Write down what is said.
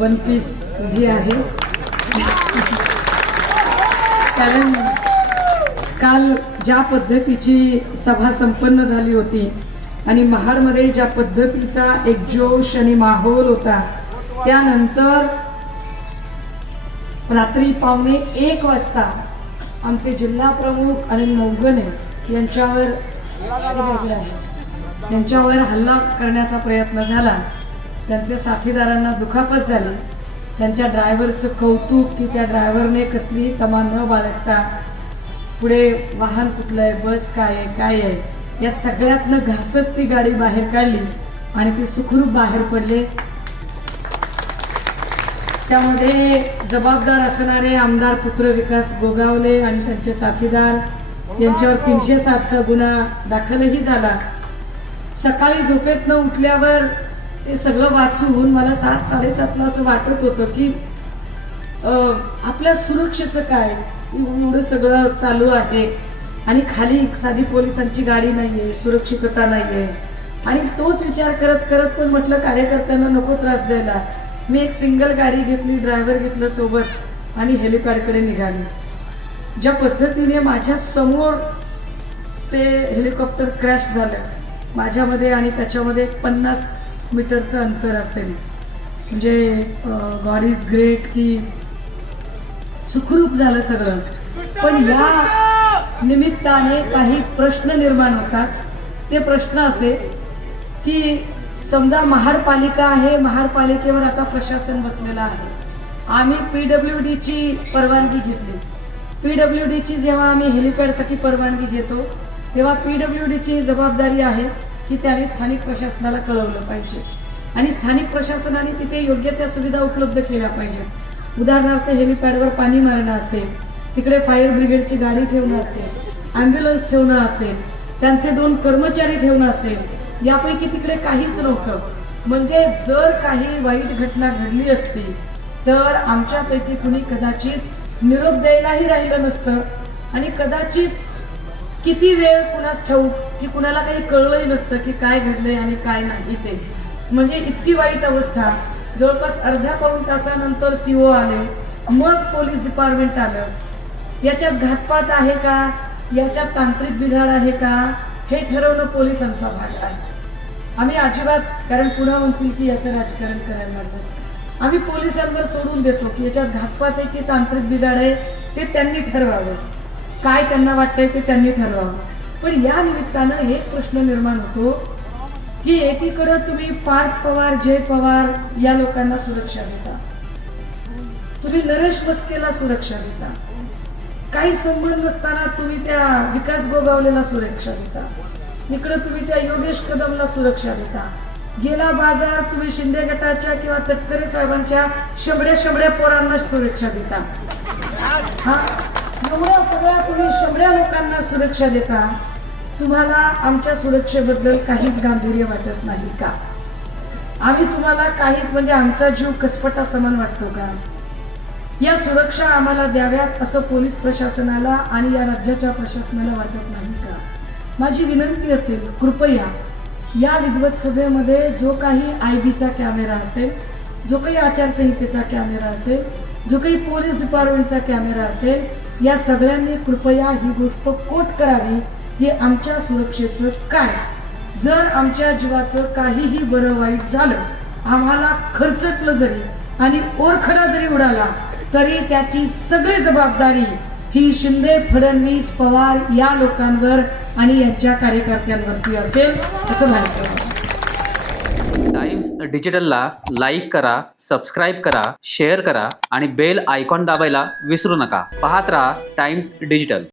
One piece उभी आहे. कारण काल ज्या पद्धतीची सभा संपन्न झाली होती आणि महाडमध्ये ज्या पद्धतीचा एक जोश आणि माहोल होता, त्यानंतर रात्री 1:15 वाजता आमचे जिल्हा प्रमुख अनिल नौगणे यांच्यावर हल्ला करण्याचा प्रयत्न झाला. त्यांच्या साथीदारांना दुखापत झाली. त्यांच्या ड्रायव्हरचं कौतुक की त्या ड्रायव्हरने कसली तमा न बाळगता पुढे वाहन कुठलं आहे, बस काय आहे या सगळ्यातनं घासत ती गाडी बाहेर काढली आणि ती सुखरूप बाहेर पडले. त्यामध्ये जबाबदार असणारे आमदार पुत्र विकास गोगावले आणि त्यांचे साथीदार यांच्यावर 307चा गुन्हा दाखलही झाला. सकाळी झोपेतनं उठल्यावर हे सगळं वाचून मला 7-7:30ला असं वाटत होतं की आपल्या सुरक्षेचं काय, एवढं सगळं चालू आहे आणि खाली साधी पोलिसांची गाडी नाहीये, सुरक्षितता नाहीये. आणि तोच विचार करत करत पण म्हटलं कार्यकर्त्यांना नको त्रास द्यायला, मी एक सिंगल गाडी घेतली, ड्रायव्हर घेतलं सोबत आणि हेलिपॅडकडे निघाली. ज्या पद्धतीने माझ्या समोर ते हेलिकॉप्टर क्रॅश झालं, माझ्यामध्ये आणि त्याच्यामध्ये 50 मीटरचं अंतर असेल, म्हणजे गॉड इज ग्रेट की सुखरूप झालं सगळं. पण या निमित्ताने काही प्रश्न निर्माण होतात. ते प्रश्न असे की समजा महापालिका आहे, महापालिकेवर आता प्रशासन बसलेलं आहे. आम्ही PWDची परवानगी घेतली. PWDची जेव्हा आम्ही हेलिपॅडसाठी परवानगी घेतो तेव्हा PWDची जबाबदारी आहे की त्याने स्थानिक प्रशासनाला कळवलं पाहिजे आणि स्थानिक प्रशासनाने तिथे योग्य त्या सुविधा उपलब्ध केल्या पाहिजेत. उदाहरणार्थ हेलिपॅडवर पाणी मारणं असेल, तिकडे फायर ब्रिगेडची गाडी ठेवणं असेल, ॲम्ब्युलन्स ठेवणं असेल, त्यांचे 2 कर्मचारी ठेवणं असेल, यापैकी तिकडे काहीच नव्हतं. म्हणजे जर काही वाईट घटना घडली असती तर आमच्यापैकी कुणी कदाचित निरोप द्यायलाही राहिलं नसतं आणि कदाचित किती वेळ कुणास ठाऊक की कुणाला काही कळलंही नसतं की काय घडलंय आणि काय नाही ते. म्हणजे इतकी वाईट अवस्था. जवळपास अर्ध्या-पाऊण तासानंतर CO आले, मग पोलीस डिपार्टमेंट आलं. याच्यात घातपात आहे का, याच्यात तांत्रिक बिघाड आहे का, हे ठरवणं पोलिसांचा भाग आहे. आम्ही अजिबात, कारण पुन्हा म्हणतील की याचं राजकारण करायला लागतं, आम्ही पोलिसांवर सोडून देतो की याच्यात घातपात आहे की तांत्रिक बिघाड आहे ते त्यांनी ठरवावं, काय त्यांना वाटतंय ते त्यांनी ठरवावं. पण या निमित्तानं एक प्रश्न निर्माण होतो की एकीकडे तुम्ही पार्थ पवार, जय पवार या लोकांना सुरक्षा देता, तुम्ही नरेश मस्केला सुरक्षा देता, काही संबंध नसताना तुम्ही त्या विकास गोगावलेला सुरक्षा देता, इकडे तुम्ही त्या योगेश कदमला सुरक्षा देता, गेला बाजार तुम्ही शिंदे गटाच्या किंवा तटकरे साहेबांच्या शंभऱ्या पोरांना सुरक्षा देता. हा, एवढ्या सगळ्या तुम्ही 100 लोकांना सुरक्षा देता, तुम्हाला आमच्या सुरक्षेबद्दल काहीच गांभीर्य वाटत नाही का? आम्ही तुम्हाला काहीच, म्हणजे आमचा जीव कसपटा समान वाटतो का? या सुरक्षा आम्हाला द्याव्यात असं पोलीस प्रशासनाला आणि या राज्याच्या प्रशासनाला वाटत नाही का? माझी विनंती असेल, कृपया या विद्वत सभेमध्ये जो काही IBचा कॅमेरा असेल, जो काही आचारसंहितेचा कॅमेरा असेल, जो काही पोलीस डिपार्टमेंटचा कॅमेरा असेल, या सगळ्यांनी कृपया ही गोष्ट कोट करावी की आमच्या सुरक्षेचं काय. जर आमच्या जीवाचं काहीही बरं वाईट झालं, आम्हाला खर्चटलं जरी आणि ओरखडा जरी उडाला तरी त्याची सगळी जबाबदारी ही शिंदे, फडणवीस, पवार या लोकांवर आणि यांच्या कार्यकर्त्यांवरती असेल असं माहिती. टाइम्स डिजिटलला लाईक करा, सबस्क्राईब करा, शेअर करा आणि बेल आयकॉन दाबायला विसरू नका. पाहत राहा टाइम्स डिजिटल.